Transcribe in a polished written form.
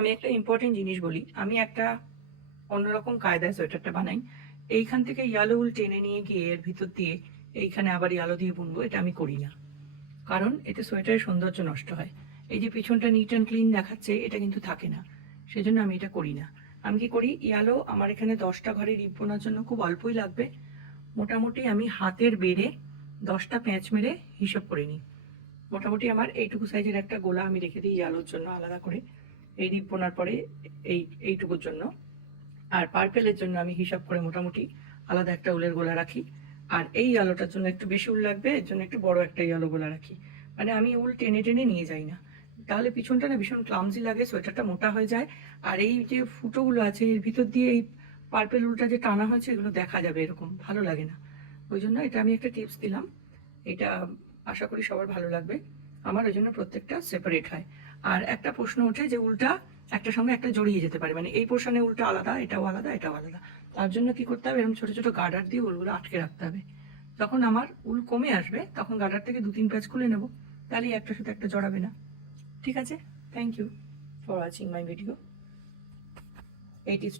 আমি একটা ইম্পর্টেন্ট জিনিস বলি, আমি একটা অন্যরকম কায়দায় সোয়েটারটা বানাই। এইখান থেকে ইয়ালো উল টেনে নিয়ে গিয়ে এর ভিতর দিয়ে এইখানে আবার ইয়ালো দিয়ে বুনবো, এটা আমি করি না। কারণ এতে সোয়েটারের সৌন্দর্য নষ্ট হয়। এই যে পিছনটা নিট অ্যান্ড ক্লিন দেখাচ্ছে, এটা কিন্তু থাকে না, সেজন্য আমি এটা করি না। আমি কি করি, ইয়ালো আমার এখানে 10টা ঘরে রিপ বোনার জন্য খুব অল্পই লাগবে। মোটামুটি আমি হাতের বেড়ে 10টা প্যাঁচ মেরে হিসাব করে নিই। মোটামুটি আমার এইটুকু সাইজের একটা গোলা আমি রেখে দিই ইয়ালোর জন্য আলাদা করে, এই রিপ বোনার পরে এইটুকুর জন্য। আর পার্পেলের জন্য আমি হিসাব করে মোটামুটি আলাদা একটা উলের গোলা রাখি। আর এই ইয়ালোটার জন্য একটু বেশি উল লাগবে, এর জন্য একটু বড় একটা ইয়ালো গোলা রাখি। মানে আমি উল টেনে টেনে নিয়ে যাই না, তাহলে পিছনটা না ভীষণ ক্লামজি লাগে, সোয়েটারটা মোটা হয়ে যায়। আর এই যে ফুটোগুলো আছে এর ভিতর দিয়ে এই পার্পেল উলটা যে টানা হয়েছে এগুলো দেখা যাবে, এরকম ভালো লাগে না। ওই জন্য এটা আমি একটা টিপস দিলাম, এটা আশা করি সবার ভালো লাগবে। আমার ওই জন্য প্রত্যেকটা সেপারেট হয়। আর একটা প্রশ্ন ওঠে যে উলটা একটা সঙ্গে একটা জড়িয়ে যেতে পারে, মানে এই পোর্শনে উলটা আলাদা, এটাও আলাদা, এটাও আলাদা। তার জন্য কি করতে হবে, এরকম ছোট ছোট গার্ডার দিয়ে উলগুলো আটকে রাখতে হবে। যখন আমার উল কমে আসবে তখন গার্ডার থেকে 2-3 প্যাচ খুলে নেবো, তাহলেই একটার সাথে একটা জড়াবে না। ঠিক আছে, thank you for watching my video. এই টিপস